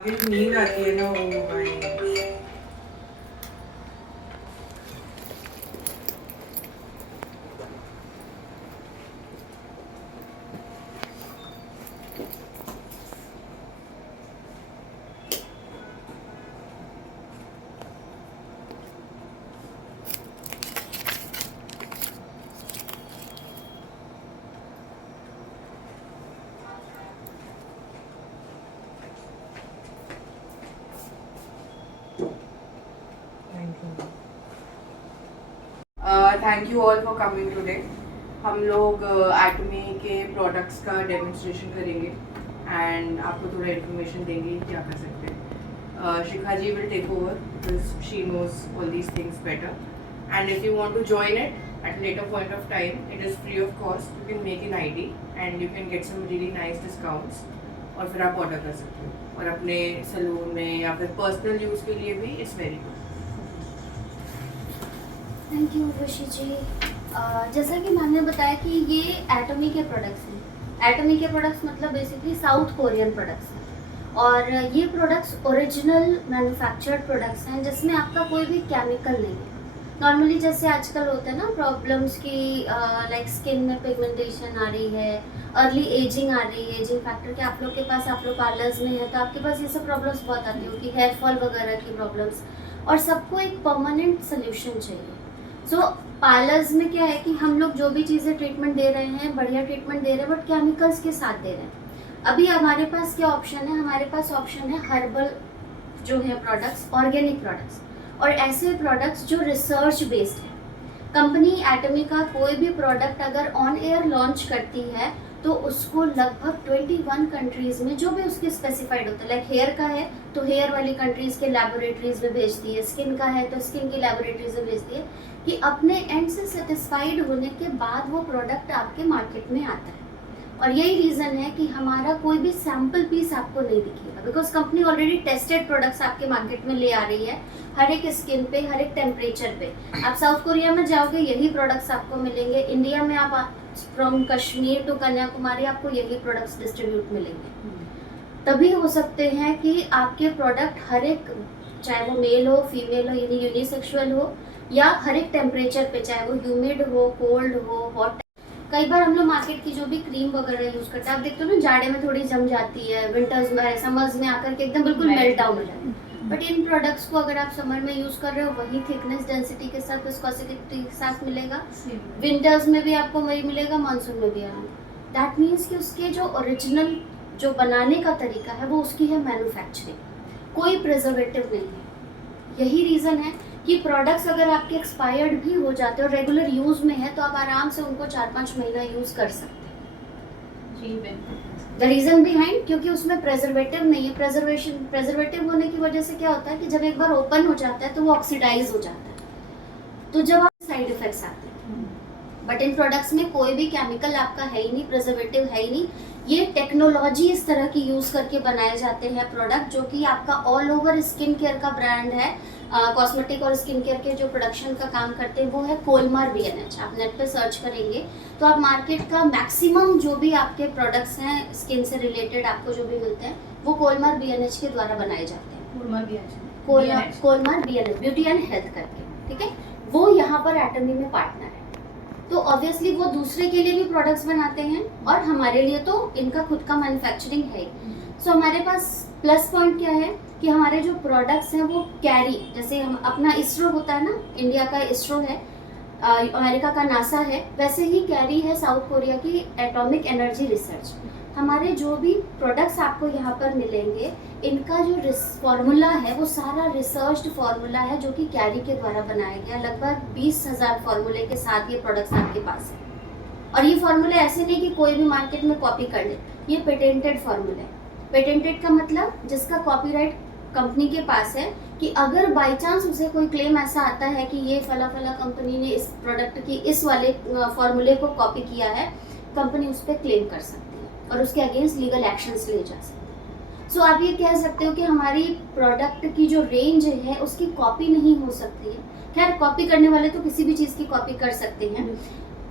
अभी नींद आती है ना वो भाई। Thank you all for coming today. हम लोग एटमी के प्रोडक्ट्स का डेमोन्स्ट्रेशन करेंगे एंड आपको थोड़ा इन्फॉर्मेशन देंगे क्या कर सकते हैं। Shikha ji will take over because she knows all these things better and if you want to join it at later point of time, it is free of cost. You can make an ID and you can get some really nice discounts और फिर आप order कर सकते हो और अपने salon में या फिर पर्सनल यूज़ के लिए भी it's very good. Thank you Rishi ji. जैसा कि मैम ने बताया कि ये एटमी के प्रोडक्ट्स हैं। एटमी के प्रोडक्ट्स मतलब बेसिकली साउथ कोरियन प्रोडक्ट्स हैं और ये प्रोडक्ट्स ओरिजिनल मैन्युफैक्चर्ड प्रोडक्ट्स हैं जिसमें आपका कोई भी केमिकल नहीं है। नॉर्मली जैसे आजकल होते हैं ना प्रॉब्लम्स की लाइक स्किन में पिगमेंटेशन आ रही है, अर्ली एजिंग आ रही है, एजिंग फैक्टर के आप लोग के पास, आप लोग पार्लर्स में है तो आपके पास ये सब प्रॉब्लम्स बहुत आती होगी, हेयर फॉल वगैरह की प्रॉब्लम्स, और सबको एक परमानेंट सोल्यूशन चाहिए। सो पार्लर्स में क्या है कि हम लोग जो भी चीज़ें ट्रीटमेंट दे रहे हैं, बढ़िया ट्रीटमेंट दे रहे हैं बट केमिकल्स के साथ दे रहे हैं। अभी हमारे पास क्या ऑप्शन है? हमारे पास ऑप्शन है हर्बल जो है प्रोडक्ट्स, ऑर्गेनिक प्रोडक्ट्स और ऐसे प्रोडक्ट्स जो रिसर्च बेस्ड है। कंपनी एटमी का कोई भी प्रोडक्ट अगर ऑन एयर लॉन्च करती है तो उसको लगभग 21 कंट्रीज़ में जो भी उसके स्पेसिफाइड होता है, लाइक हेयर का है तो हेयर वाली कंट्रीज़ के लैबोरेटरीज में भेजती है, स्किन का है तो स्किन की लैबोरेटरीज में भेजती है कि अपने एंड से सेटिस्फाइड होने के बाद वो प्रोडक्ट आपके मार्केट में आता है। और यही रीज़न है कि हमारा कोई भी सैम्पल पीस आपको नहीं दिखेगा because company already tested products आपके मार्केट में ले आ रही है, हर एक स्किन पे, हर एक टेम्परेचर पे। आप साउथ कोरिया में जाओगे यही प्रोडक्ट्स आपको मिलेंगे, इंडिया में आप फ्रॉम कश्मीर टू कन्याकुमारी आपको यही प्रोडक्ट्स डिस्ट्रीब्यूट मिलेंगे। तभी हो सकते हैं कि आपके प्रोडक्ट हर एक, चाहे वो मेल हो, फीमेल हो, यानी यूनिसेक्सुअल हो, या हर एक टेम्परेचर पे, चाहे वो ह्यूमिड हो, कोल्ड हो, हॉट। कई बार हम लोग मार्केट की जो भी क्रीम वगैरह यूज़ करते हैं, आप देखते हो ना जाड़े में थोड़ी जम जाती है, विंटर्स में, समर्स में आकर के एकदम बिल्कुल मेल्ट डाउन हो जाती है। बट इन प्रोडक्ट्स को अगर आप समर में यूज़ कर रहे हो वही थिकनेस डेंसिटी के साथ, विस्कोसिटी के साथ मिलेगा, विंटर्स में भी आपको वही मिलेगा, मानसून में भी आएगा। दैट मीन्स कि उसके जो ओरिजिनल जो बनाने का तरीका है वो उसकी है मैन्युफैक्चरिंग, कोई प्रिजर्वेटिव नहीं है। यही रीज़न है कि प्रोडक्ट्स अगर आपके एक्सपायर्ड भी हो जाते हैं और रेगुलर यूज़ में है तो आप आराम से उनको 4-5 महीना यूज़ कर सकते हैं। द रीज़न बिहाइंड, क्योंकि उसमें प्रेजर्वेटिव नहीं है। प्रेजर्वेटिव होने की वजह से क्या होता है कि जब एक बार ओपन हो जाता है तो वो ऑक्सीडाइज हो जाता है, तो जब आप साइड इफेक्ट्स आते हैं। बट इन प्रोडक्ट्स में कोई भी केमिकल आपका है ही नहीं, प्रिजर्वेटिव है ही नहीं। ये टेक्नोलॉजी इस तरह की यूज़ करके बनाए जाते हैं प्रोडक्ट जो कि आपका ऑल ओवर स्किन केयर का ब्रांड है। कॉस्मेटिक और स्किन केयर के जो प्रोडक्शन का काम करते हैं वो है कोलमार BNH। आप नेट पे सर्च करेंगे तो आप मार्केट का मैक्सिमम जो भी आपके प्रोडक्ट्स हैं स्किन से रिलेटेड आपको जो भी मिलते हैं वो कोलमार BNH के द्वारा बनाए जाते हैं। कोलमार BNH ब्यूटी एंड हेल्थ करके, ठीक है, वो यहाँ पर एटमी में पार्टनर है। तो ऑब्वियसली वो दूसरे के लिए भी प्रोडक्ट्स बनाते हैं और हमारे लिए तो इनका खुद का मैन्युफैक्चरिंग है। सो हमारे पास प्लस पॉइंट क्या है कि हमारे जो प्रोडक्ट्स हैं वो कैरी, जैसे हम अपना इसरो होता है ना, इंडिया का इसरो है, अमेरिका का नासा है, वैसे ही कैरी है साउथ कोरिया की एटॉमिक एनर्जी रिसर्च। हमारे जो भी प्रोडक्ट्स आपको यहाँ पर मिलेंगे इनका जो फॉर्मूला है वो सारा रिसर्च्ड फॉर्मूला है जो कि कैरी के द्वारा बनाया गया। लगभग 20,000 फॉर्मूले के साथ ये प्रोडक्ट्स आपके पास है। और ये फॉर्मूले ऐसे नहीं कि कोई भी मार्केट में कॉपी कर ले, ये पेटेंटेड फॉर्मूला है। पेटेंटेड का मतलब जिसका कॉपीराइट कंपनी के पास है कि अगर बाई चांस उसे कोई क्लेम ऐसा आता है कि ये फला फला कंपनी ने इस प्रोडक्ट की इस वाले फॉर्मूले को कॉपी किया है, कंपनी उस पर क्लेम कर सकती है और उसके अगेंस्ट लीगल एक्शंस ले जा सकती है। सो आप ये कह सकते हो कि हमारी प्रोडक्ट की जो रेंज है उसकी कॉपी नहीं हो सकती है। खैर कॉपी करने वाले तो किसी भी चीज़ की कॉपी कर सकते हैं,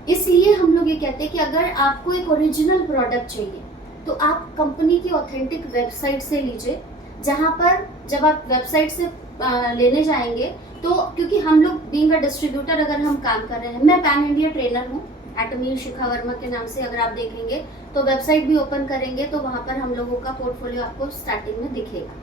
इसलिए हम लोग ये कहते हैं कि अगर आपको एक ओरिजिनल प्रोडक्ट चाहिए तो आप कंपनी की ऑथेंटिक वेबसाइट से लीजिए, जहाँ पर जब आप वेबसाइट से लेने जाएंगे तो क्योंकि हम लोग बीइंग अ डिस्ट्रीब्यूटर अगर हम काम कर रहे हैं, मैं पैन इंडिया ट्रेनर हूँ, एटमी शिखा वर्मा के नाम से अगर आप देखेंगे तो वेबसाइट भी ओपन करेंगे तो वहाँ पर हम लोगों का पोर्टफोलियो आपको स्टार्टिंग में दिखेगा।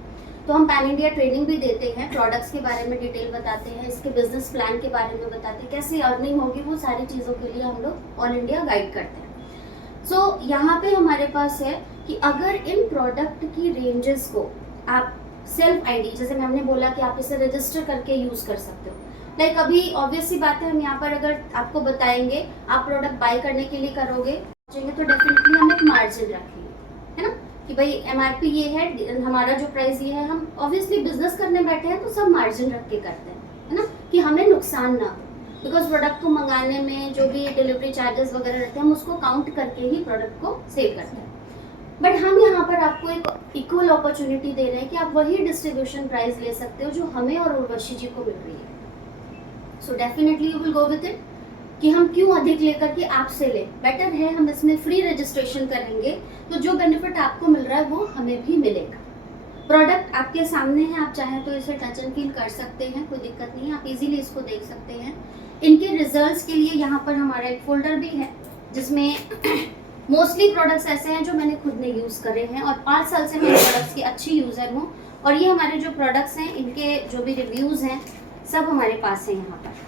तो हम पैन इंडिया ट्रेनिंग भी देते हैं, प्रोडक्ट्स के बारे में डिटेल बताते हैं, इसके बिजनेस प्लान के बारे में बताते हैं, कैसे अर्निंग होगी, वो सारी चीज़ों के लिए हम लोग ऑल इंडिया गाइड करते हैं। सो यहाँ पे हमारे पास है कि अगर इन प्रोडक्ट की रेंजेस को आप सेल्फ आईडी, जैसे हमने बोला कि आप इसे रजिस्टर करके यूज़ कर सकते हो। लाइक अभी ऑब्वियस सी बात है, हम यहाँ पर अगर आपको बताएंगे, आप प्रोडक्ट बाय करने के लिए करोगे तो डेफिनेटली हम एक मार्जिन रखेंगे, है ना, कि भाई एमआरपी ये है, हमारा जो प्राइस ये है, हम ऑब्वियसली बिजनेस करने बैठे हैं तो सब मार्जिन रख के करते हैं, है ना, कि हमें नुकसान ना हो। बिकॉज प्रोडक्ट को मंगाने में जो भी डिलीवरी चार्जेस वगैरह रहते हैं हम उसको काउंट करके ही प्रोडक्ट को सेल करते हैं। बट हम यहाँ पर आपको एक इक्वल अपॉर्चुनिटी दे रहे हैं कि आप वही डिस्ट्रीब्यूशन प्राइस ले सकते हो जो हमें और उर्वशी जी को मिल रही है। So definitely you will go with it कि हम क्यों अधिक लेकर के आपसे ले, बेटर है हम इसमें फ्री रजिस्ट्रेशन करेंगे तो जो बेनिफिट आपको मिल रहा है वो हमें भी मिलेगा। प्रोडक्ट आपके सामने है, आप चाहें तो इसे टच एंड फील कर सकते हैं, कोई दिक्कत नहीं है, आप इजीली इसको देख सकते हैं। इनके रिजल्ट्स के लिए यहाँ पर हमारा एक फोल्डर भी है जिसमें मोस्टली प्रोडक्ट्स ऐसे हैं जो मैंने खुद ने यूज़ करे हैं और 5 साल से मैं प्रोडक्ट्स की अच्छी यूज़र हूँ। और ये हमारे जो प्रोडक्ट्स हैं इनके जो भी रिव्यूज़ हैं सब हमारे पास है यहाँ पर।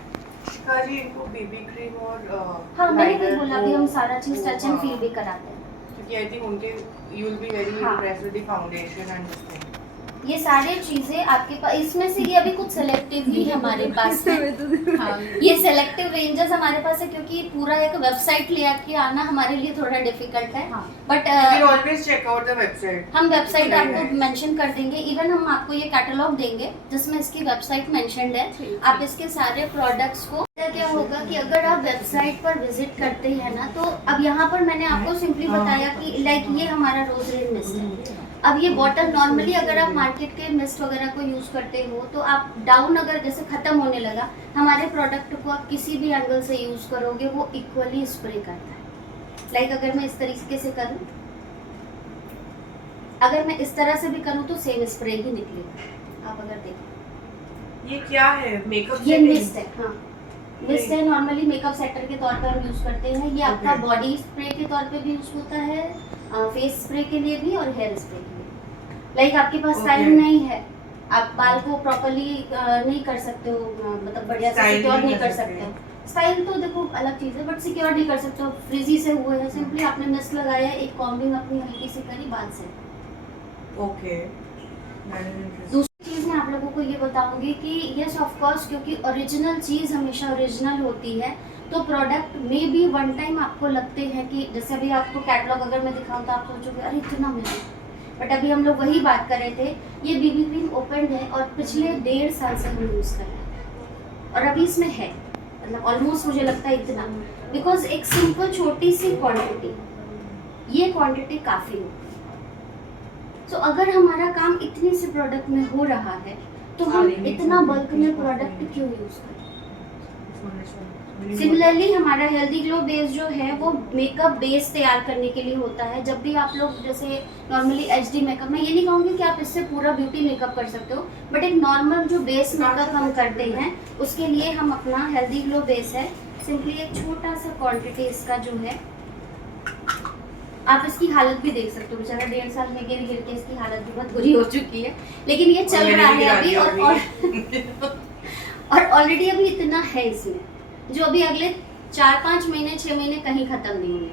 शिखा जी, इनको बीबी क्रीम और हाँ, मैंने भी बोला भी हम सारा चीज़ टच एंड फील भी कराते हैं, क्योंकि आई थिंक उनके you will be very impressed with the foundation and this thing. ये सारी चीजें आपके पास, इसमें से ये अभी कुछ सेलेक्टिव ही हमारे पास है। हाँ, ये सेलेक्टिव रेंजेस हमारे पास है क्योंकि पूरा एक वेबसाइट ले आके आना हमारे लिए थोड़ा डिफिकल्ट है। But always check out the website, हम वेबसाइट आपको मेंशन कर देंगे, इवन हम आपको ये कैटलॉग देंगे जिसमें इसकी वेबसाइट मेंशन्ड है। आप इसके सारे प्रोडक्ट्स को क्या होगा कि अगर आप वेबसाइट पर विजिट करते हैं ना, तो अब यहाँ पर मैंने आपको सिंपली बताया कि लाइक ये हमारा रोज रेन मिस्ट है। अब ये बॉटल नॉर्मली अगर आप मार्केट के मिस्ट वगैरह को यूज़ करते हो तो आप डाउन अगर जैसे ख़त्म होने लगा, हमारे प्रोडक्ट को आप किसी भी एंगल से यूज़ करोगे वो इक्वली स्प्रे करता है। लाइक अगर मैं इस तरीके से करूँ, अगर मैं इस तरह से भी करूँ तो सेम स्प्रे ही निकलेगा। आप अगर देखो ये क्या है, मेकअप ये मिस्ट है। हाँ, मिस्ट है, नॉर्मली मेकअप सेटर के तौर पर हम यूज़ करते हैं। ये आपका बॉडी स्प्रे के तौर पे भी यूज़ होता है, फेस स्प्रे के लिए भी और हेयर स्प्रे के लिए। लाइक आपके पास स्टाइल नहीं है, आप बाल को प्रॉपर्ली नहीं कर सकते हो, मतलब बढ़िया से सिक्योर नहीं कर सकते हो। स्टाइल तो देखो अलग चीज़ है, बट सिक्योर नहीं कर सकते हो, फ्रिजी से हुए हैं, सिंपली आपने मिस्ट लगाया, एक कॉम्बिंग अपनी हल्की सी करी, बाल से। ओके। दूसरी चीज़ मैं आप लोगों को ये बताऊंगी कि यस ऑफ कोर्स, क्योंकि ओरिजिनल चीज़ हमेशा ओरिजिनल होती है, तो प्रोडक्ट में भी वन टाइम आपको लगते हैं कि जैसे अभी आपको कैटलॉग अगर मैं दिखाऊं तो आप सोचोगे अरे इतना महंगा, बट अभी हम लोग वही बात कर रहे थे, ये बीबी क्रीम ओपन है और पिछले 1.5 साल से हम यूज़ कर रहे हैं और अभी इसमें है, मतलब ऑलमोस्ट मुझे लगता है इतना, बिकॉज एक सिंपल छोटी सी क्वांटिटी, ये क्वांटिटी काफ़ी होती है। तो अगर हमारा काम इतनी सी प्रोडक्ट में हो रहा है तो हम इतना बल्क में प्रोडक्ट क्यों यूज़ करें। सिमिलरली हमारा हेल्दी ग्लो बेस जो है वो मेकअप बेस तैयार करने के लिए होता है। जब भी आप लोग जैसे नॉर्मली एचडी मेकअप, मैं ये नहीं कहूँगी कि आप इससे पूरा ब्यूटी मेकअप कर सकते हो, बट एक नॉर्मल जो बेस मेकअप हम करते हैं उसके लिए हम अपना हेल्दी ग्लो बेस है, सिंपली एक छोटा सा क्वांटिटी इसका जो है, आप इसकी हालत भी देख सकते हो, बेचारा 1.5 साल में गिर के इसकी हालत भी बहुत बुरी हो चुकी है, लेकिन ये चल रहा है अभी और ऑलरेडी अभी इतना है इसमें जो अभी अगले 4-5 महीने 6 महीने कहीं ख़त्म नहीं होने।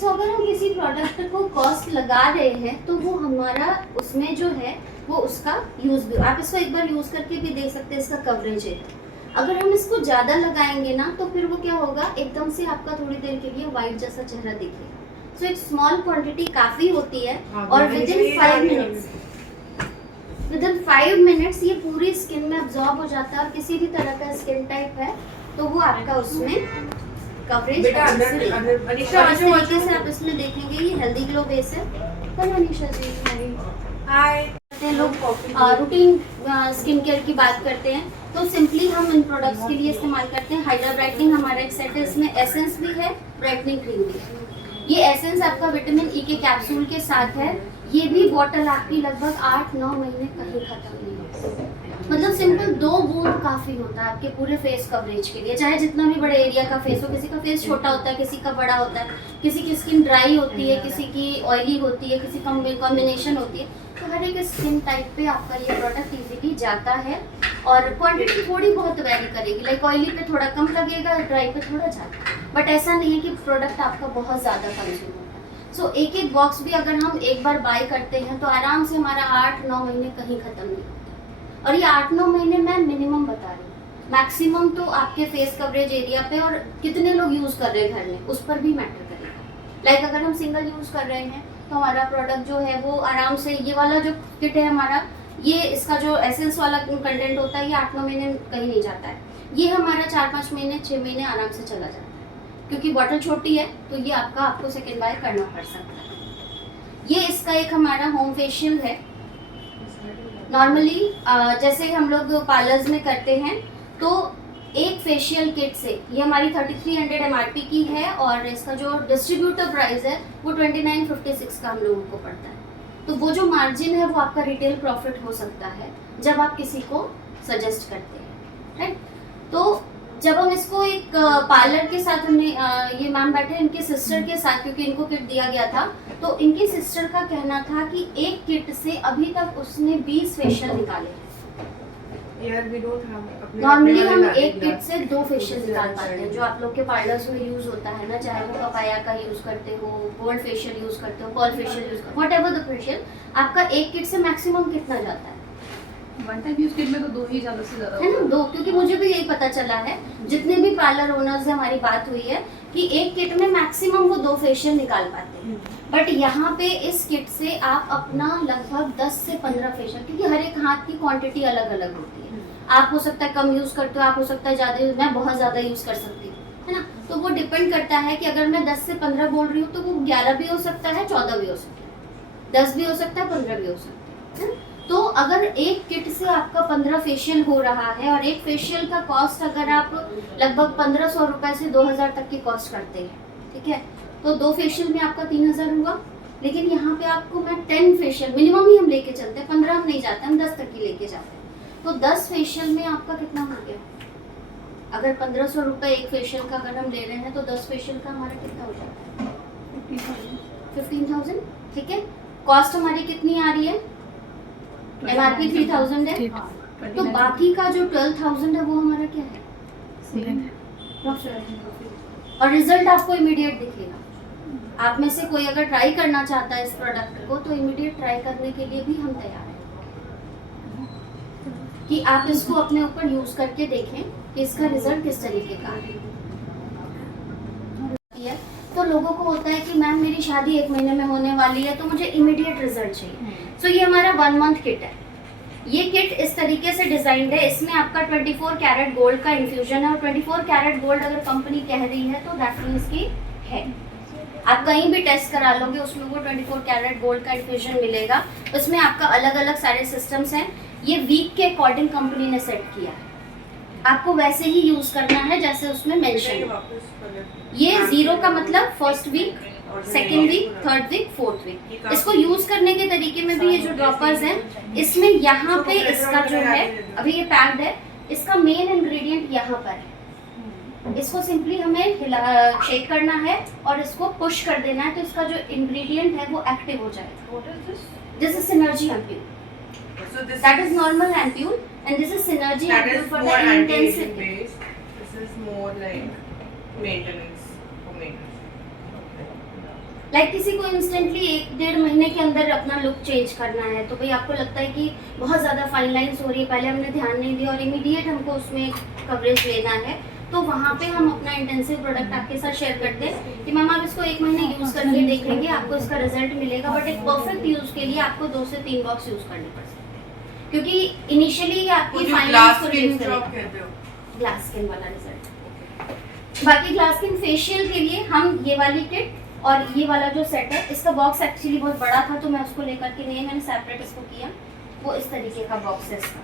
सो अगर हम किसी प्रोडक्ट को कॉस्ट लगा रहे हैं तो वो हमारा उसमें जो है वो उसका यूज़ भी, आप इसको एक बार यूज़ करके भी देख सकते हैं, इसका कवरेज है। अगर हम इसको ज़्यादा लगाएंगे ना तो फिर वो क्या होगा, एकदम से आपका थोड़ी देर के लिए वाइट जैसा चेहरा दिखेगा। सो एक स्मॉल क्वांटिटी काफ़ी होती है और विदिन 5 मिनट्स ये पूरी स्किन में अब्जॉर्ब हो जाता है और किसी भी तरह का स्किन टाइप है तो वो आपका उसमें कवरेज तरीके से आप इसमें देखेंगे। ये हेल्दी ग्लो बेस है। हेलो अनीशा जी, हमारी हाय। लोग रूटीन स्किन केयर की बात करते हैं तो सिंपली हम इन प्रोडक्ट्स के लिए इस्तेमाल करते हैं। हाइड्रा ब्राइटनिंग हमारा एक सेट है, इसमें एसेंस भी है, ब्राइटनिंग क्रीम भी है। ये एसेंस आपका विटामिन ई के कैप्सूल के साथ है। ये भी बॉटल आपकी लगभग 8-9 महीने कहीं खत्म नहीं होती। मतलब सिंपल 2 बूंद काफ़ी होता है आपके पूरे फेस कवरेज के लिए, चाहे जितना भी बड़े एरिया का फेस हो। किसी का फेस छोटा होता है, किसी का बड़ा होता है, किसी की स्किन ड्राई होती है, किसी की ऑयली होती है, किसी कॉम्बिनेशन होती है। तो हर एक स्किन टाइप पे आपका ये प्रोडक्ट इजीली जाता है और क्वांटिटी थोड़ी बहुत वेरी करेगी। लाइक ऑयली पे थोड़ा कम लगेगा, ड्राई पे थोड़ा ज़्यादा, बट ऐसा नहीं है कि प्रोडक्ट आपका बहुत ज़्यादा कंज्यूम होता है। सो एक एक बॉक्स भी अगर हम एक बार बाय करते हैं तो आराम से हमारा 8-9 महीने कहीं ख़त्म नहीं होता। और ये 8-9 महीने मैं मिनिमम बता रही हूँ, मैक्सिमम तो आपके फेस कवरेज एरिया पे और कितने लोग यूज़ कर रहे हैं घर में उस पर भी मैटर करेगा। लाइक अगर हम सिंगल यूज़ कर रहे हैं तो हमारा प्रोडक्ट जो है वो आराम से, ये वाला जो किट है हमारा, ये इसका जो एसेंस वाला कंटेंट होता है ये 8-9 महीने कहीं नहीं जाता है। ये हमारा 4-5 महीने 6 महीने आराम से चला जाता है, क्योंकि बॉटल छोटी है तो ये आपको सेकेंड बाय करना पड़ सकता है। ये इसका एक हमारा होम फेशियल है। नॉर्मली जैसे हम लोग पार्लर्स में करते हैं तो एक फेशियल किट से, ये हमारी 3300 MRP की है और इसका जो डिस्ट्रीब्यूटर प्राइस है वो 2956 का हम लोगों को पड़ता है। तो वो जो मार्जिन है वो आपका रिटेल प्रॉफिट हो सकता है जब आप किसी को सजेस्ट करते हैं, राइट। तो जब हम इसको एक पार्लर के साथ, हमने ये मैम बैठे इनके सिस्टर के साथ, क्योंकि इनको किट दिया गया था, तो इनकी सिस्टर का कहना था कि एक किट से अभी तक उसने 20 फेशियल निकाले हैं। नॉर्मली हम एक किट से 2 फेशियल निकाल पाते हैं, जो आप लोग के पार्लर्स में यूज होता है ना, चाहे वो पपाया का यूज करते हो, गोल्ड फेशियल यूज करते हो, पर्ल फेशियल यूज करते हो, व्हाटएवर द फेशियल, आपका एक किट से मैक्सिमम कितना जाता है? वन टाइम यूज किट में तो 2 ही ज़्यादा से ज़्यादा है ना, 2। क्योंकि मुझे भी यही पता चला है, जितने भी पार्लर ओनर्स से हमारी बात हुई है, कि एक किट में मैक्सिमम वो 2 फेशियल निकाल पाते हैं। बट यहाँ पे इस किट से आप अपना लगभग 10 से 15 फेशियल, क्योंकि हर एक हाथ की क्वांटिटी अलग अलग होती है। आप हो सकता है कम यूज करते हो, आप हो सकता है ज़्यादा यूज, मैं बहुत ज़्यादा यूज कर सकती हूँ, है ना। तो वो डिपेंड करता है कि अगर मैं 10 से 15 बोल रही हूँ तो वो 11 भी हो सकता है, 14 भी हो सकता है, 10 भी हो सकता है, 15 भी हो सकता है। तो अगर एक किट से आपका 15 फेशियल हो रहा है, और एक फेशियल का कॉस्ट अगर आप लगभग 1500 रुपए से 2000 तक की कॉस्ट करते हैं, ठीक है, तो 2 फेशियल में आपका 3000 हुआ। लेकिन यहाँ पे आपको मैं 10 फेशियल मिनिमम ही हम लेके चलते हैं, 15 हम नहीं जाते, हम 10 तक ही लेके जाते हैं। तो 10 फेशियल में आपका कितना हो गया? अगर 1500 रुपए एक फेशियल का अगर हम ले रहे हैं तो 10 फेशियल का हमारा कितना हो जाता है? 15,000। ठीक है, कॉस्ट हमारी कितनी आ रही है? MRP 3000 है, तो बाकी का जो 12,000 है वो हमारा क्या है? और रिजल्ट आपको इमीडिएट दिखेगा। आप में से कोई अगर ट्राई करना चाहता है इस प्रोडक्ट को तो इमीडिएट ट्राई करने के लिए भी हम तैयार हैं, कि आप इसको अपने ऊपर यूज करके देखें कि इसका रिजल्ट किस तरीके का है। तो लोगों को होता है कि मैम मेरी शादी 1 महीने में होने वाली है तो मुझे इमीडिएट रिजल्ट चाहिए। सो ये हमारा 1 मंथ किट है। ये किट इस तरीके से डिजाइंड है, इसमें आपका 24 कैरेट गोल्ड का इन्फ्यूजन है, और 24 कैरेट गोल्ड अगर कंपनी कह रही है तो दैट मीन्स की है। आप कहीं भी टेस्ट करा लोगे उसमें वो 24 कैरेट गोल्ड का इन्फ्यूजन मिलेगा। उसमें आपका अलग अलग सारे सिस्टम्स हैं। ये वीक के अकॉर्डिंग कंपनी ने सेट किया है, आपको वैसे ही यूज करना है जैसे उसमें मेंशन है। ये 0 का मतलब first week, second week, third week, fourth week. इसको यूज करने के तरीके में भी ये जो ड्रॉपर्स हैं, इसमें यहाँ पे इसका जो है, अभी ये पैक्ड है, इसका मेन इंग्रेडिएंट यहाँ पर है। इसको सिंपली हमें शेक करना है और इसको पुश कर देना है, तो इसका जो इंग्रेडिएंट है वो एक्टिव हो जाएगा। This is synergy ampoule, that is normal ampule, and this is synergy ampule for the intensity. This is more like maintenance for maintenance. Like किसी को इंस्टेंटली 1-1.5 महीने के अंदर अपना लुक चेंज करना है, तो भाई आपको लगता है कि बहुत ज़्यादा फाइन लाइन्स हो रही है, पहले हमने ध्यान नहीं दिया और इमीडिएट हमको उसमें कवरेज लेना है, तो वहाँ पे हम अपना इंटेंसिव प्रोडक्ट आपके साथ शेयर करते हैं कि मैम आप इसको 1 महीने यूज़ करके देखेंगे, आपको इसका रिजल्ट मिलेगा। बट एक परफेक्ट यूज़ के लिए आपको 2 से 3 बॉक्स यूज़ करनी पड़ सकती है, क्योंकि इनिशियली ये आपकी फाइन लाइन्स को रिड्यूस करेगा। ग्लास स्किन वाला रिजल्ट। बाकी ग्लास स्किन फेशियल के लिए हम ये वाली किट और ये वाला जो सेट है, इसका बॉक्स एक्चुअली बहुत बड़ा था तो मैं उसको लेकर के नहीं, मैंने सेपरेट इसको किया। वो इस तरीके का बॉक्स है इसका।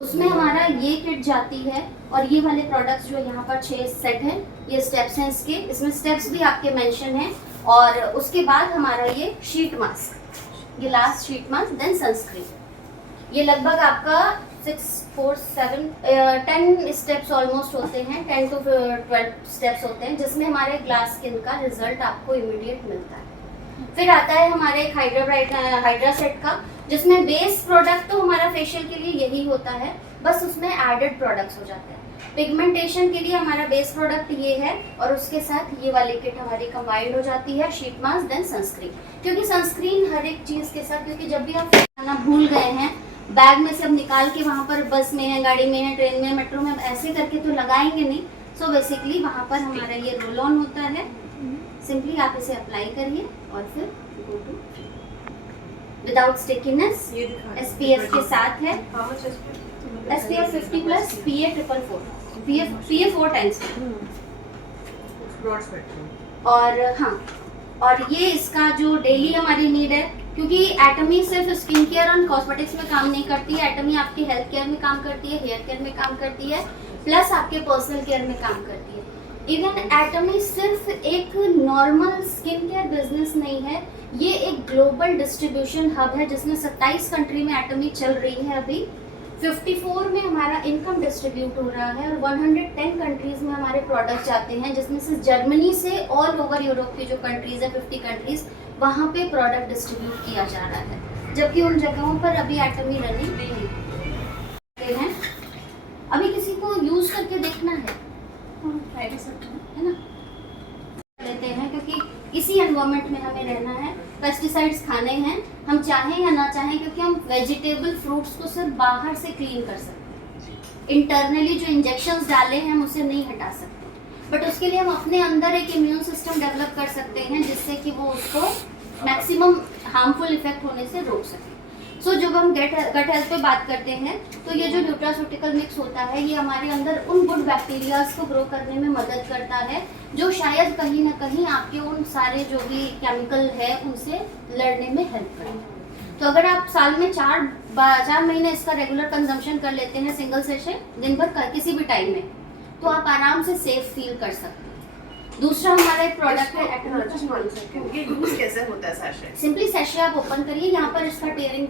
उसमें हमारा ये किट जाती है और ये वाले प्रोडक्ट्स जो यहाँ पर 6 सेट हैं, ये स्टेप्स हैं इसके, इसमें स्टेप्स भी आपके मेंशन हैं। और उसके बाद हमारा ये शीट मास्क, ये last sheet mask, then sunscreen. ये लगभग आपका 6, 4, 7, 10 स्टेप्स ऑलमोस्ट होते हैं, 10 to 12 स्टेप्स होते हैं, जिसमें हमारे ग्लास स्किन का रिजल्ट आपको इमीडिएट मिलता है। फिर आता है हमारे एक हाइड्रा सेट का, जिसमें बेस प्रोडक्ट तो हमारा फेशियल के लिए यही होता है, बस उसमें एडेड प्रोडक्ट्स हो जाते हैं। पिगमेंटेशन के लिए हमारा बेस प्रोडक्ट ये है और उसके साथ ये वाली किट हमारी कंबाइंड हो जाती है, शीट मास्क देन सनस्क्रीन। क्योंकि सनस्क्रीन हर एक चीज़ के साथ, क्योंकि जब भी आप खाना भूल गए हैं, बैग में से अब निकाल के वहाँ पर बस में है, गाड़ी में है, ट्रेन में, मेट्रो में, ऐसे करके तो लगाएंगे नहीं। सो बेसिकली वहाँ पर हमारा ये रोल ऑन होता है, सिंपली आप इसे अप्लाई करिए और फिर go to without stickiness, SPF के साथ है, SPF 50+, PA 444, PA 4 टाइम्स। और हाँ, और ये इसका जो डेली हमारी नीड है, क्योंकि एटमी सिर्फ स्किन केयर और कॉस्मेटिक्स में काम नहीं करती है, एटमी आपकी हेल्थ केयर में काम करती है, हेयर केयर में काम करती है, प्लस आपके पर्सनल केयर में काम करती है। इवन एटमी सिर्फ एक नॉर्मल स्किन केयर बिजनेस नहीं है, ये एक ग्लोबल डिस्ट्रीब्यूशन हब है, जिसमें 27 कंट्री में एटमी चल रही है अभी। 54 में हमारा इनकम डिस्ट्रीब्यूट हो रहा है और 110 कंट्रीज में हमारे प्रोडक्ट जाते हैं, जिसमें से जर्मनी से ऑल ओवर यूरोप की जो कंट्रीज है, 50 कंट्रीज, वहाँ पे प्रोडक्ट डिस्ट्रीब्यूट किया जा रहा है। जबकि उन जगहों पर अभी एटमी रनिंग नहीं है। अभी किसी को यूज करके देखना है ना, लेते हैं, क्योंकि इसी एनवायरनमेंट में हमें रहना है, पेस्टिसाइड्स खाने हैं, हम चाहें या ना चाहें, क्योंकि हम वेजिटेबल फ्रूट्स को सिर्फ बाहर से क्लीन कर सकते हैं, इंटरनली जो इंजेक्शंस डाले हैं हम उसे नहीं हटा सकते, बट उसके लिए हम अपने अंदर एक इम्यून सिस्टम डेवलप कर सकते हैं, जिससे कि वो उसको मैक्सिमम हार्मफुल इफेक्ट होने से रोक सके। सो जब हम गट हेल्थ पे बात करते हैं, तो ये जो न्यूट्रास्यूटिकल मिक्स होता है, ये हमारे अंदर उन गुड बैक्टीरियाज को ग्रो करने में मदद करता है, जो शायद कहीं ना कहीं आपके उन सारे जो भी केमिकल है उनसे लड़ने में हेल्प करें। तो अगर आप साल में 4 महीने इसका रेगुलर कंजम्पशन कर लेते हैं, सिंगल सेशन दिन भर किसी भी टाइम में, तो आप आराम से सेफ फील कर सकते हैं। दूसरा हमारा एक प्रोडक्ट है, ये यूज कैसे होता है सैशे? सिंपली सैशे आप ओपन करिए, यहाँ पर इसका टेयरिंग,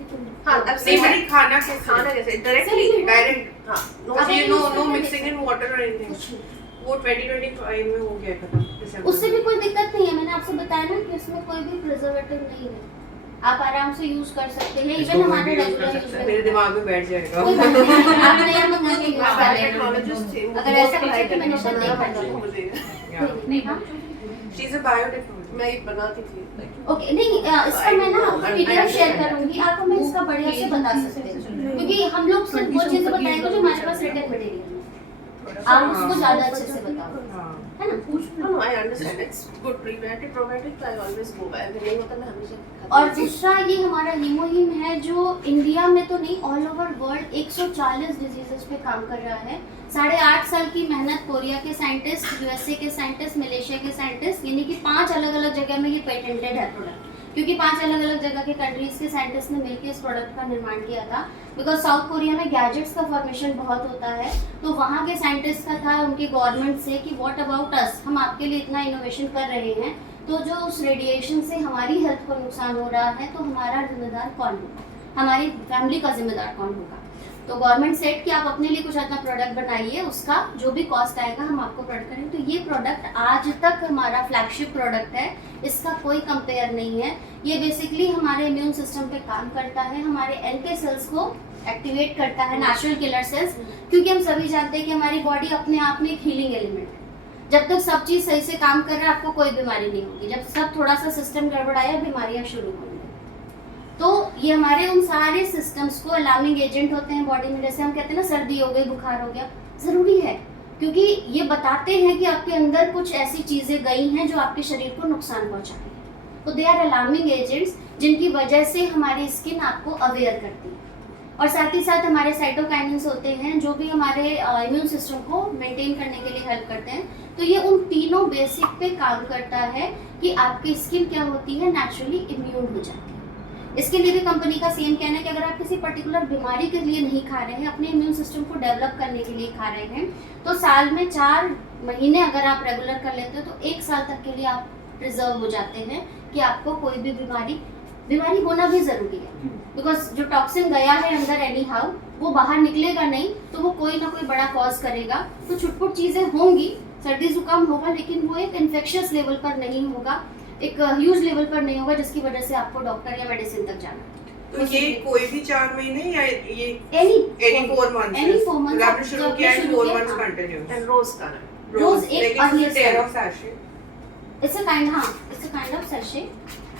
हाँ, अब सिंपली खाना कैसे डायरेक्टली डायरेक्ट, हाँ, नो मिक्सिंग इन वाटर और एनीथिंग। वो 2025 में हो गया खत्म। उससे भी कोई दिक्कत नहीं है, मैंने आपसे बताया ना कि इसमें कोई भी प्रिजर्वेटिव नहीं है, आप आराम से यूज कर सकते हैं। इवन हमारे रेगुलर यूज मेरे दिमाग में बैठ जाएगा। कोई बात नहीं, आप नया मंगा के यूज कर लेना। टेक्नोलॉजिस्ट थे, अगर ऐसा कुछ है तो मैंने शायद देखा था। मुझे नहीं हाँ शी इज अ बायोटेक्नोलॉजिस्ट। मैं एक बनाती थी। ओके, नहीं इसका मैं ना आपको पीडीएफ शेयर करूंगी, आप हमें इसका बढ़िया से बता सकते हैं, क्योंकि हम लोग सिर्फ वो चीजें बताएंगे जो हमारे पास रिटन मटेरियल है, आप उसको ज्यादा अच्छे से बताओ, है ना। No, I understand. It's good. Prebiotic, probiotic, I always go by. अगर नहीं होता मैं हमेशा खाती और थी। दूसरा ये हमारा हीमोहिम है, जो इंडिया में तो नहीं, ऑल ओवर वर्ल्ड 140 डिजीजेस पे काम कर रहा है। 8.5 साल की मेहनत, कोरिया के साइंटिस्ट, USA के साइंटिस्ट, मलेशिया के साइंटिस्ट, यानी कि 5 अलग अलग जगह में ये पेटेंटेड है प्रोडक्ट, क्योंकि 5 अलग अलग जगह के कंट्रीज के साइंटिस्ट ने मिलकर इस प्रोडक्ट का निर्माण किया था। बिकॉज साउथ कोरिया में गैजेट्स का फॉर्मेशन बहुत होता है, तो वहाँ के साइंटिस्ट का था उनके गवर्नमेंट से कि व्हाट अबाउट अस, हम आपके लिए इतना इनोवेशन कर रहे हैं, तो जो उस रेडिएशन से हमारी हेल्थ को नुकसान हो रहा है, तो हमारा जिम्मेदार कौन होगा, हमारी फैमिली का जिम्मेदार कौन होगा। तो गवर्नमेंट सेट कि आप अपने लिए कुछ अपना प्रोडक्ट बनाइए, उसका जो भी कॉस्ट आएगा हम आपको प्रोडक्ट करेंगे। तो ये प्रोडक्ट आज तक हमारा फ्लैगशिप प्रोडक्ट है, इसका कोई कंपेयर नहीं है। ये बेसिकली हमारे इम्यून सिस्टम पे काम करता है, हमारे NK सेल्स को एक्टिवेट करता है, नेचुरल किलर सेल्स, क्योंकि हम सभी जानते हैं कि हमारी बॉडी अपने आप में एक हीलिंग एलिमेंट है। जब तक सब चीज़ सही से काम कर रहा है, आपको कोई बीमारी नहीं होगी। जब सब थोड़ा सा सिस्टम गड़बड़ाया, बीमारियाँ शुरू होंगी। तो ये हमारे उन सारे सिस्टम्स को अलार्मिंग एजेंट होते हैं बॉडी में, जैसे हम कहते हैं ना सर्दी हो गई, बुखार हो गया, ज़रूरी है, क्योंकि ये बताते हैं कि आपके अंदर कुछ ऐसी चीज़ें गई हैं जो आपके शरीर को नुकसान पहुंचा रही है। तो दे आर अलार्मिंग एजेंट्स, जिनकी वजह से हमारी स्किन आपको अवेयर करती है। और साथ ही साथ हमारे साइटोकाइनिन्स होते हैं, जो भी हमारे इम्यून सिस्टम को मेंटेन करने के लिए हेल्प करते हैं। तो ये उन तीनों बेसिक पे काम करता है कि आपकी स्किन क्या होती है, नेचुरली इम्यून हो जाती है। इसके लिए भी कंपनी का सेम कहना है कि अगर आप किसी पर्टिकुलर बीमारी के लिए नहीं खा रहे हैं, अपने इम्यून सिस्टम को डेवलप करने के लिए खा रहे हैं, तो साल में 4 महीने अगर आप रेगुलर कर लेते हो तो 1 साल तक के लिए आप प्रिजर्व हो जाते हैं कि आपको कोई भी बीमारी होना भी ज़रूरी है। बिकॉज जो टॉक्सिन गया है अंदर एनी हाउ, वो बाहर निकलेगा नहीं तो वो कोई ना कोई बड़ा कॉज करेगा। तो छुटपुट चीज़ें होंगी, सर्दी जुकाम होगा, लेकिन वो एक इन्फेक्शियस लेवल पर नहीं होगा, एक ह्यूज लेवल पर नहीं होगा जिसकी वजह से आपको डॉक्टर या मेडिसिन तक जाना है। तो ये कोई भी 4 महीने या ये एनी 4 months एनी 4 मंथ्स आपने शुरू किया है 4 months continuous And rose color. Rose एक लेकिन early tear of sachet it's a kind of sachet.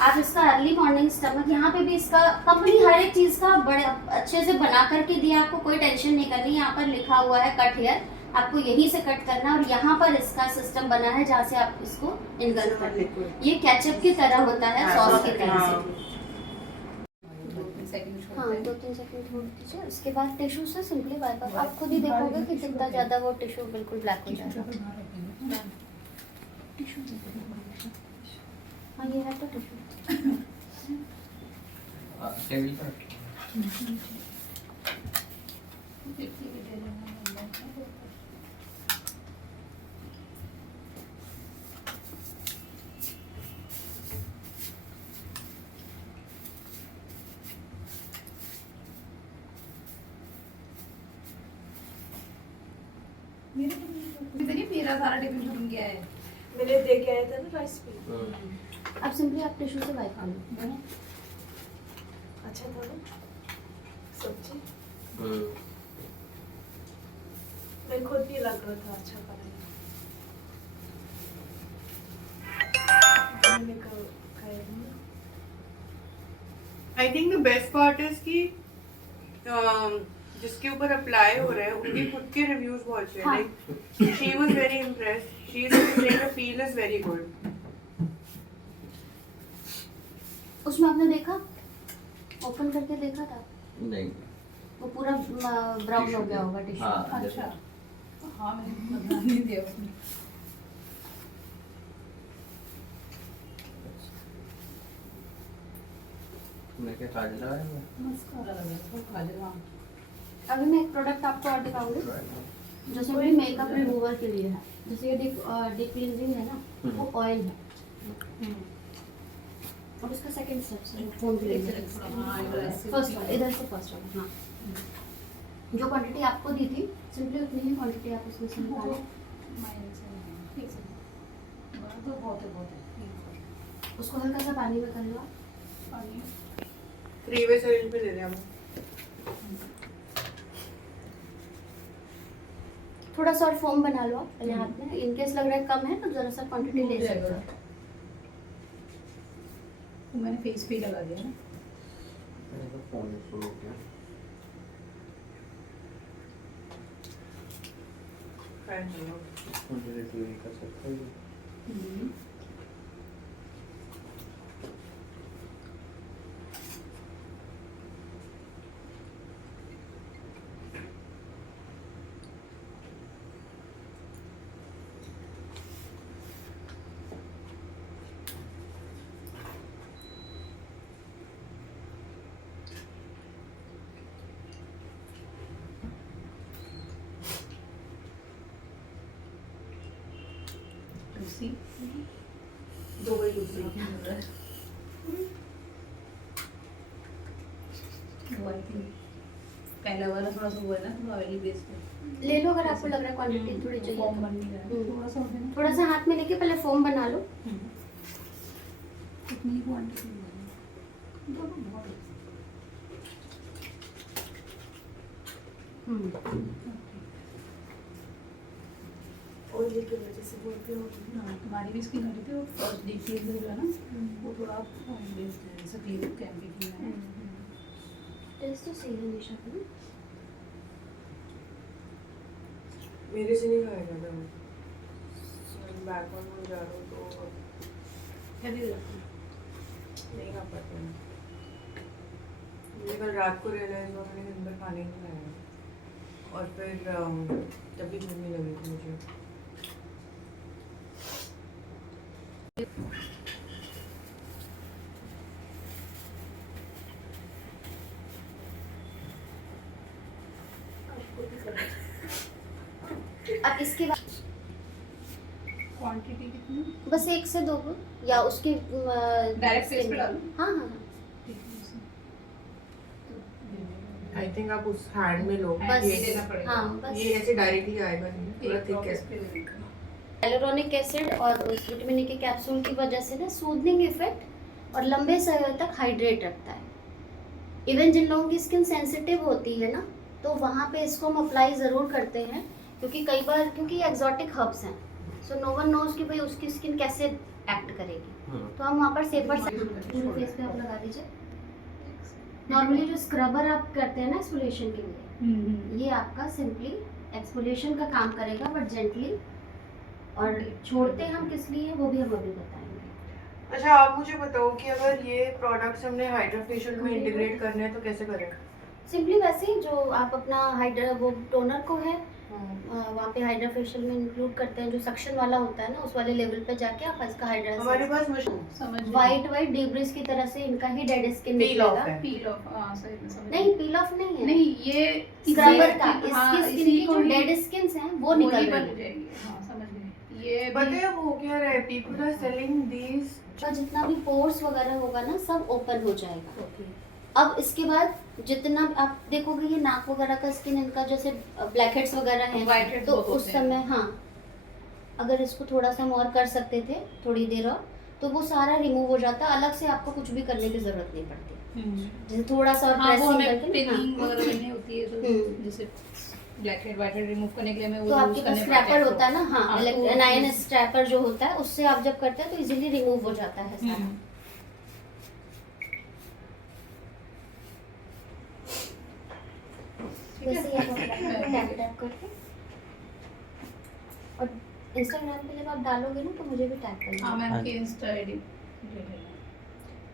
आप इसका अर्ली मॉर्निंग स्टमक, यहाँ पे भी इसका कंपनी हर एक चीज का बड़े अच्छे से बना करके दिया, आपको कोई टेंशन नहीं करनी। यहाँ पर लिखा हुआ है कट हेयर, आपको यहीं से कट करना है और यहाँ पर इसका सिस्टम बना है जहाँ से आप इसको इनगल्फ कर लेते। ये केचप की तरह होता है, सॉस की तरह से। हाँ 2-3 सेकंड छोड़ दीजिए, उसके बाद टिश्यू से सिंपली वाइप ऑफ। आप खुद ही देखोगे कि कितना ज़्यादा वो टिश्यू बिल्कुल ब्लैक हो जाएगा। हाँ ये है तो टिश्यू। टेबल पर मेरा सारा टिफिन छूट गया है। मैंने दे के आया था ना राइस पे। अब सिंपली आप टिश्यू से वाइप कर लो। अच्छा था ना सब्जी। मैं खुद भी लग रहा था अच्छा बना। मैंने खाया ना। I think the best part is कि जिसके ऊपर अप्लाई हो रहा है उनके खुद के रिव्यूज बहुत अच्छे हैं। Like she was very impressed, she is saying the feel is very good. उसमें आपने देखा, ओपन करके देखा था, नहीं वो पूरा ब्राउन हो गया होगा टिश्यू। हाँ अच्छा हाँ मैंने बता नहीं दिया उसमें। मैं क्या काजल लगाया हुआ? मस्कारा लगा तो काजल। हाँ अभी मैं एक प्रोडक्ट आपको और दिखाऊंगी जैसे मेरी मेकअप रिमूवर के लिए है। जैसे ये डीप क्लींजिंग है ना, वो ऑयल है। और इसका सेकंड स्टेप फोन के लिए फर्स्ट वाला, इधर से फर्स्ट वाला। हाँ जो क्वांटिटी आपको दी थी सिंपली उतनी ही क्वांटिटी आप इसमें से निकालें। तो बहुत है। उसको हल्का सा पानी में कर लो आप। पानी 3-वे सिरिंज पे दे दें हम। थोड़ा सा और फोम बना लो आप पहले हाथ में। इनकेस लग रहा है कम है तो जरा सा क्वांटिटी ले सकते हो। तो मैंने फेस पे लगा दिया ना। मैंने तो फोन शुरू किया। मुझे तो नहीं कर सकता ये। दूसरी 2 बाई दूसरी। वो आई थिंक पहला वाला थोड़ा सा हुआ है ना, थोड़ा ऑयली बेस पे। ले लो अगर आपको लग रहा है क्वांटिटी थोड़ी चाहिए फॉर्म तो। बन नहीं रहा है। थोड़ा सा हो गया ना। थोड़ा सा हाथ में लेके पहले फोम बना लो। कितनी क्वांटिटी है? बहुत है। ऑयली की वजह से बहुत भी होगी। हाँ तुम्हारी भी स्किन हटी थी, वो फर्स्ट डीप क्लींजर जो है ना वो थोड़ा ऑयल बेस्ड है, जैसे क्लीन कैंपी की है। टेस्ट तो सही है निशा का। मेरे से नहीं खाया जाता। मैं बैक ऑन हो जा रहा हूँ तो हैवी लगता नहीं खा पाते हैं। मुझे कल रात को रियलाइज हुआ मैंने दिन भर खाने नहीं खाया और फिर तभी भूख नहीं लगी थी मुझे। और इसके बाद क्वांटिटी कितनी? बस 1 से 2 या उसके डायरेक्ट फेस पे डालूं? हाँ हाँ हाँ ठीक है, इसमें। आई थिंक आप उस हैंड में लो, Hand बस में लेना पड़ेगा। हाँ बस ये ऐसे डायरेक्टली आएगा नहीं, थोड़ा एक थिक drop है। इस पे ले लेना। हाइलुरोनिक एसिड और उस विटामिन E के कैप्सूल की वजह से ना सूदनिंग इफेक्ट और लंबे समय तक हाइड्रेट रखता है। इवन जिन लोगों की स्किन सेंसिटिव होती है ना, तो वहाँ पे इसको हम अप्लाई ज़रूर करते हैं, क्योंकि कई बार क्योंकि ये एक्जॉटिक हर्ब्स हैं, सो नो वन नोज कि भाई उसकी स्किन कैसे एक्ट करेगी, तो हम वहाँ पर सेफर पूरे फेस पे आप लगा दीजिए। नॉर्मली जो स्क्रबर आप करते हैं ना एक्सफोलिएशन के लिए, ये आपका सिंपली एक्सफोलिएशन का काम करेगा बट जेंटली, और छोड़ते हम किस लिए वो भी हम अभी बताएंगे। अच्छा आप मुझे बताओ कि अगर ये प्रोडक्ट्स हमने हाइड्रा फेशियल में इंटीग्रेट करने हैं तो कैसे करें? सिंपली वैसे ही जो आप अपना हाइड्रा वो टोनर को है वहाँ पे हाइड्रा फेशियल में इंक्लूड करते हैं, जो सक्शन वाला होता है ना उस वाले लेवल पे जाके आप इसका हमारे हाइड्रा पास मशीन समझ गई। वाइट डिब्रिस की तरह से इनका ही डेड स्किन Peel off निकलेगा। है। पील ऑफ, हाँ सही में समझ नहीं गई। पील ऑफ नहीं है, नहीं ये स्क्रबर का हाँ, इसकी स्किन इसी की को जो ही- डेड स्किन्स हैं वो वही निकल बन रही है। जाएगी। हाँ समझ गई। ये पता भी है वो क्या रहा है, पीपल आर सेलिंग दीज। का जितना भी पोर्स वगैरह होगा ना सब ओपन हो जाएगा। ओके। अब इसके बाद जितना आप देखोगे ये नाक वगैरह का स्किन इनका जैसे ब्लैक हेड्स वगैरह हैं, Whiteheads तो बहुत उस होते हैं। समय हाँ अगर इसको थोड़ा सा हम और कर सकते थे थोड़ी देर और, तो वो सारा रिमूव हो जाता, अलग से आपको कुछ भी करने की जरूरत नहीं पड़ती। जैसे थोड़ा सा और हाँ वो प्रेसिंग हमें करके पिनिंग हाँ। वगैरह करनी होती है, तो हम्म। जैसे black head white head remove करने के लिए हमें वो तो यूज आपके पास करने स्क्रैपर पड़ते हैं, होता है ना, हाँ हाँ, तो वो एनायन use- स्क्रैपर जो होता है उससे आप जब करते हैं तो इजीली रिमूव हो जाता है सारा। हम्म। वैसे ही आप टैप टैप करके, और इंस्टाग्राम पे जब आप डालोगे ना तो मुझे भी टैग हाँ करना। मैम की इंस्टा आईडी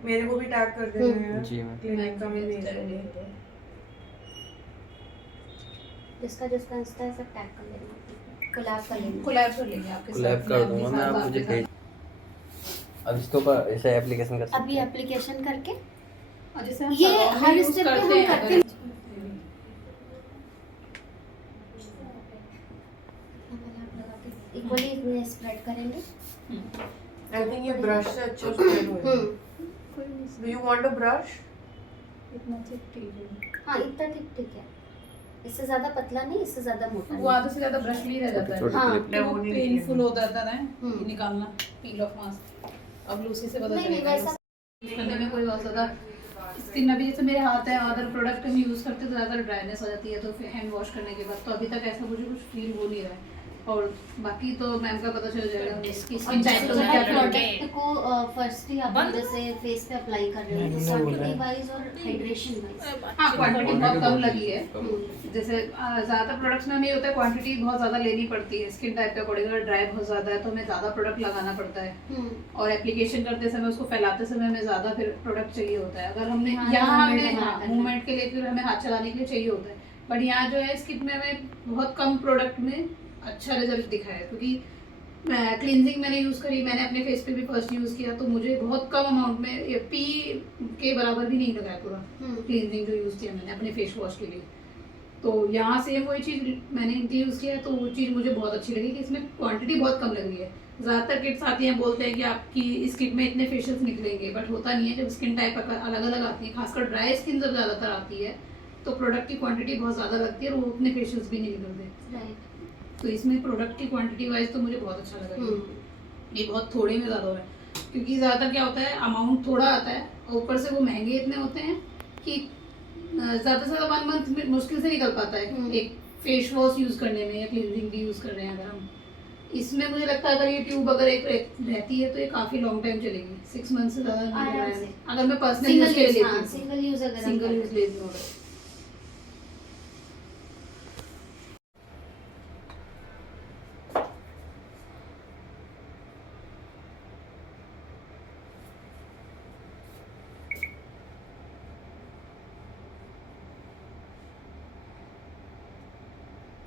मेरे को भी टैग कर देना यार। जी मैम। क्लिनिक का मैं भेज दूंगी। जिसका जिसका इंस्टा है सब टैग कर लेना, कोलैब कर लेना। कोलैब कर लेंगे आपके साथ। कोलैब कर दूंगा मैं, आप मुझे भेज। अब इसके ऊपर ऐसे एप्लीकेशन कर सकते अभी हैं। एप्लीकेशन करके और जैसे हम ये salon में हर use step पे हम करते हैं करते अगर- इक्वली इसमें स्प्रेड करेंगे। आई थिंक ये ब्रश से अच्छा स्प्रेड होएगा। कोई नहीं, do you want a brush? इतना ठीक ठीक है। हाँ इतना ठीक ठीक है, इससे ज्यादा पतला नहीं, इससे ज्यादा मोटा वो नहीं। आधे से ज्यादा ब्रश नहीं रह जाता है। छोटे हाँ। क्लिप। मैं वो नहीं निकलेगा। पेनफुल होता था ना हम्म। निकालना पील ऑफ मास्क। अब लूसी से पता नहीं नहीं चलेगा वैसा यूज करने में कोई बहुत ज़्यादा स्किन में भी जैसे मेरे हाथ है, अदर प्रोडक्ट हम यूज़ करते तो ज़्यादा ड्राइनेस हो जाती है, तो फिर हैंड वॉश करने के बाद तो अभी तक ऐसा मुझे कुछ फील हो नहीं रहा है। और बाकी तो मैम का पता चल जाएगा इसकी स्किन टाइप तो क्या करना है। प्रोडक्ट को फर्स्टली आप जैसे फेस पे अप्लाई कर रहे हो तो क्वांटिटी वाइज और हाइड्रेशन वाइज। हाँ क्वांटिटी बहुत कम लगी है। कम। जैसे ज़्यादातर प्रोडक्ट्स में हमें ये होता है क्वांटिटी बहुत ज़्यादा लेनी पड़ती है स्किन टाइप के अकॉर्डिंग। अगर ड्राई बहुत ज़्यादा है तो हमें ज़्यादा प्रोडक्ट लगाना पड़ता है, और एप्लीकेशन करते समय उसको फैलाते समय हमें ज़्यादा फिर प्रोडक्ट चाहिए होता है। अगर हमने हाँ, यहाँ movement हमें हमारा करना है। मूवमेंट के लिए फिर हमें हाथ चलाने के लिए चाहिए होता है, बट यहाँ जो है स्किन में हमें बहुत कम प्रोडक्ट में अच्छा रिजल्ट दिखा है। क्योंकि क्लींजिंग मैंने यूज़ करी, मैंने अपने फेस पे भी फर्स्ट यूज़ किया, तो मुझे बहुत कम अमाउंट में ये पी के बराबर भी नहीं लगाया पूरा क्लींजिंग जो यूज़ किया मैंने अपने फेस वॉश के लिए। तो यहाँ से वही चीज़ मैंने इनकी यूज़ किया है, तो वो चीज़ मुझे बहुत अच्छी लगी कि इसमें क्वांटिटी बहुत कम लग रही है। ज़्यादातर किट्स आती हैं बोलते हैं कि आपकी इस किट में इतने फेशियल्स निकलेंगे, बट होता नहीं है। जब स्किन टाइप अलग अलग आती है, खासकर ड्राई स्किन जब ज़्यादातर आती है तो प्रोडक्ट की क्वांटिटी बहुत ज़्यादा लगती है और वो उतने फेशियल्स भी नहीं निकलते। राइट। तो इसमें प्रोडक्ट की क्वांटिटी वाइज तो मुझे बहुत अच्छा लगा ये बहुत थोड़े में ज़्यादा हो रहा है। क्योंकि ज़्यादातर क्या होता है अमाउंट थोड़ा आता है और ऊपर से वो महंगे इतने होते हैं कि ज़्यादा से ज़्यादा 1 मंथ में मुश्किल से निकल पाता है एक फेस वॉश यूज़ करने में या क्लींजिंग भी यूज़ कर रहे हैं अगर हम। इसमें मुझे लगता है अगर ये ट्यूब अगर एक रहती है तो ये काफ़ी लॉन्ग टाइम चलेगी, 6 मंथ से ज़्यादा नहीं आराम लग रहा से। है। अगर मैं पर्सनल यूज़ के लिए लेती हूँ, सिंगल यूज अगर हम सिंगल कर यूज़ रहे हैं। लेती हूँ।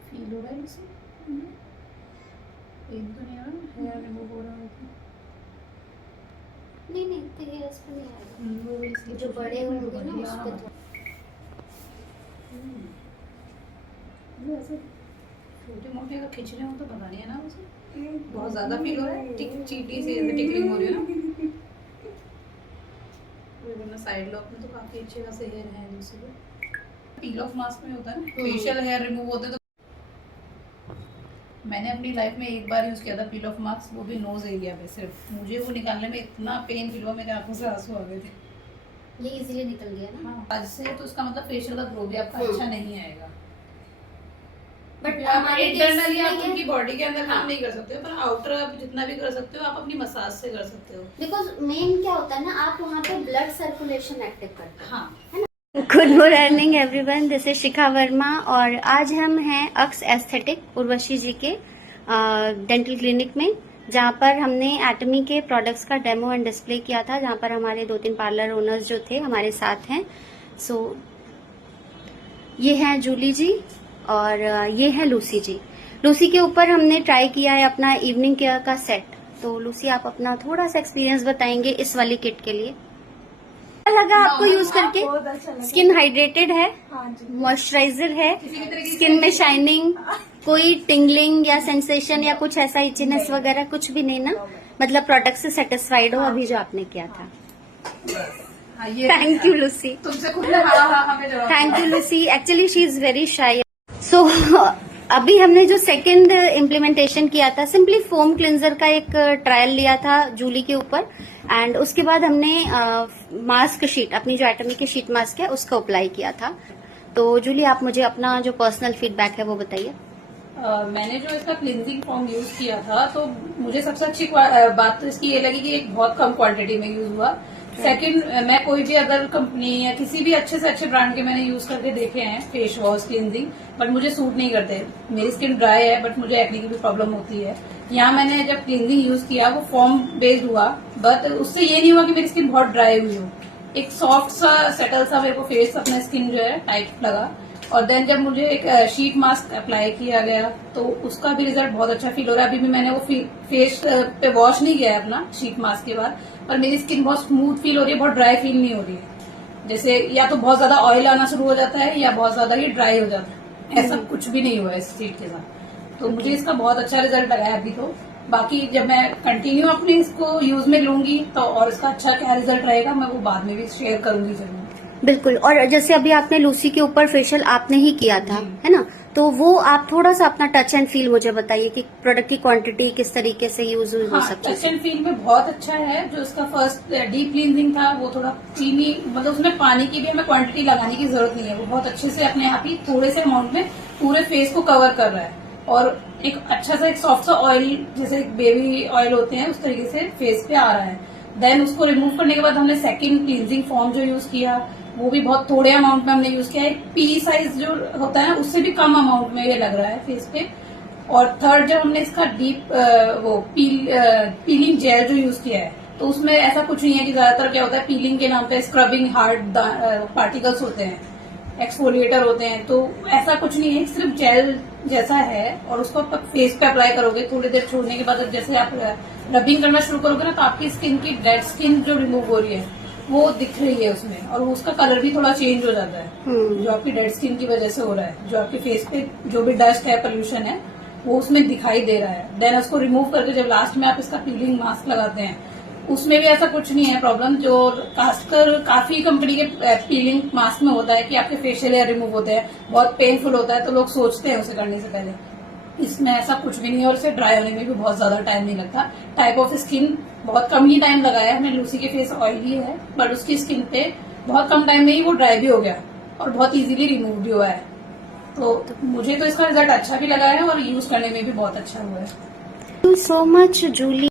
फील हो रहा है इसे? पेन तो नहीं आ रहा, हेयर रिमूव हो रहा है तो। नहीं नहीं इतने हेयर्स पे नहीं आएगा, वो इसलिए जो बड़े होंगे ना उस पे हाँ। तो वो ऐसे छोटे रिमोट में अगर खींच रहे हो तो पता नहीं है ना उसे बहुत ज्यादा फील हो रहा है, चीटी से टिकलिंग हो रही है ना। वरना साइड लॉक में तो काफी अच्छे खासे हेयर है दूसरे। पील ऑफ मास्क में होता है ना फेशियल हेयर रिमूव होते हैं, तो मैंने अपनी लाइफ में एक बार यूज किया था पील ऑफ मास्क, वो भी नोज एरिया पे सिर्फ। मुझे वो निकालने में इतना पेन फील हुआ, मेरे आंखों से आंसू आ गए थे। ये इजीली निकल गया ना। हाँ, आज से तो उसका मतलब फेशियल का ग्लो भी आपका अच्छा नहीं आएगा। बट आप हमारे इंटरनली आप केस उनकी में बॉडी के अंदर काम नहीं कर सकते हो, पर आउटर आप जितना भी कर सकते हो आप अपनी मसाज से कर सकते हो। बिकॉज मेन क्या होता है ना, आप वहाँ पे ब्लड सर्कुलेशन एक्टिव करते हैं। हाँ, good morning everyone, this is Shikha Verma और आज हम हैं अक्स एस्थेटिक उर्वशी जी के डेंटल क्लिनिक में, जहाँ पर हमने एटमी के प्रोडक्ट्स का डेमो एंड डिस्प्ले किया था, जहाँ पर हमारे 2-3 पार्लर ओनर्स जो थे हमारे साथ हैं। सो ये हैं जूली जी और ये है लूसी जी। लूसी के ऊपर हमने ट्राई किया है अपना इवनिंग केयर का सेट। तो लूसी आप अपना थोड़ा सा एक्सपीरियंस बताएंगे इस वाली किट के लिए। क्या लगा आपको यूज करके? स्किन हाइड्रेटेड है, मॉइस्चराइजर है, स्किन में शाइनिंग, कोई टिंगलिंग या सेंसेशन या कुछ ऐसा इचनेस वगैरह कुछ भी नहीं ना? मतलब प्रोडक्ट से सेटिस्फाइड हो अभी जो आपने किया था? हाँ, ये थैंक यू लूसी। तुमसे खुद ने हाँ हमें जवाब thank you Lucy. Actually she is very shy. So अभी हमने जो सेकंड इम्प्लीमेंटेशन किया था, सिंपली फोम क्लिंजर का एक ट्रायल लिया था जूली के ऊपर, एंड उसके बाद हमने मास्क शीट, अपनी जो एटमी की शीट मास्क है उसका अप्लाई किया था। तो जूली आप मुझे अपना जो पर्सनल फीडबैक है वो बताइए। मैंने जो इसका क्लिनजिंग फॉर्म यूज किया था तो मुझे सबसे अच्छी बात तो इसकी ये लगी कि एक बहुत कम क्वांटिटी में यूज हुआ। सेकंड, मैं कोई भी अदर कंपनी या किसी भी अच्छे से अच्छे ब्रांड के मैंने यूज करके देखे हैं फेस वॉश क्लिनजिंग, बट मुझे सूट नहीं करते। मेरी स्किन ड्राई है बट मुझे एक्ने की भी प्रॉब्लम होती है। यहाँ मैंने जब क्लिनजिंग यूज किया वो फॉर्म बेस्ड हुआ, बट उससे ये नहीं हुआ कि मेरी स्किन बहुत ड्राई हुई हो। एक सॉफ्ट सा सेटल सा मेरे को फेस अपना स्किन जो है टाइट लगा। और देन जब मुझे एक शीट मास्क अप्लाई किया गया तो उसका भी रिजल्ट बहुत अच्छा फील हो रहा है। अभी भी मैंने वो फेस पे वॉश नहीं किया है अपना शीट मास्क के बाद, पर मेरी स्किन बहुत स्मूथ फील हो रही है, बहुत ड्राई फील नहीं हो रही है। जैसे या तो बहुत ज्यादा ऑयल आना शुरू हो जाता है या बहुत ज्यादा ही ड्राई हो जाता है, ऐसा कुछ भी नहीं हुआ है इस शीट के साथ। तो मुझे इसका बहुत अच्छा रिजल्ट लगा है अभी। तो बाकी जब मैं कंटिन्यू अपने इसको यूज में लूंगी तो और इसका अच्छा क्या रिजल्ट रहेगा मैं वो बाद में भी शेयर करूंगी जरूर। बिल्कुल। और जैसे अभी आपने लूसी के ऊपर फेशियल आपने ही किया था, है ना? तो वो आप थोड़ा सा अपना टच एंड फील मुझे बताइए कि प्रोडक्ट की क्वांटिटी किस तरीके से यूज हो सकती है। टच एंड फील में बहुत अच्छा है। जो इसका फर्स्ट डीप क्लींजिंग था वो थोड़ा क्रीमी, मतलब उसमें पानी की भी हमें क्वांटिटी लगाने की जरूरत नहीं है। वो बहुत अच्छे से अपने आप ही थोड़े से अमाउंट में पूरे फेस को कवर कर रहा है और एक अच्छा सा एक सॉफ्ट सा ऑयल, जैसे बेबी ऑयल होते हैं उस तरीके से फेस पे आ रहा है। देन उसको रिमूव करने के बाद हमने सेकंड क्लींजिंग फॉर्म जो यूज किया वो भी बहुत थोड़े अमाउंट में हमने यूज किया है। पी साइज जो होता है ना उससे भी कम अमाउंट में ये लग रहा है फेस पे। और थर्ड जब हमने इसका डीप पीलिंग जेल जो यूज किया है तो उसमें ऐसा कुछ नहीं है कि ज्यादातर क्या होता है पीलिंग के नाम पे स्क्रबिंग हार्ड पार्टिकल्स होते हैं, एक्सफोलिएटर होते हैं, तो ऐसा कुछ नहीं है। सिर्फ जेल जैसा है और उसको आप फेस पे अप्लाई करोगे, थोड़ी देर छोड़ने के बाद जैसे आप रबिंग करना शुरू करोगे ना तो आपकी स्किन की डेड स्किन जो रिमूव हो रही है वो दिख रही है उसमें, और उसका कलर भी थोड़ा चेंज हो जाता है जो आपकी डेड स्किन की वजह से हो रहा है। जो आपके फेस पे जो भी डस्ट है, पोल्यूशन है, वो उसमें दिखाई दे रहा है। देन उसको रिमूव करके जब लास्ट में आप इसका पीलिंग मास्क लगाते हैं उसमें भी ऐसा कुछ नहीं है प्रॉब्लम। जो खासकर काफी कंपनी के पीलिंग मास्क में होता है कि आपके फेशियल हेयर रिमूव होते हैं, बहुत पेनफुल होता है, तो लोग सोचते हैं उसे करने से पहले। इसमें ऐसा कुछ भी नहीं है और इसे ड्राई होने में भी बहुत ज्यादा टाइम नहीं लगता। टाइप ऑफ स्किन बहुत कम ही टाइम लगाया है। हमने लूसी के फेस ऑयली है बट उसकी स्किन पे बहुत कम टाइम में ही वो ड्राई भी हो गया और बहुत इजीली रिमूव भी हुआ है। तो मुझे तो इसका रिजल्ट अच्छा भी लगा है और यूज करने में भी बहुत अच्छा हुआ है। Thank you so much Jully.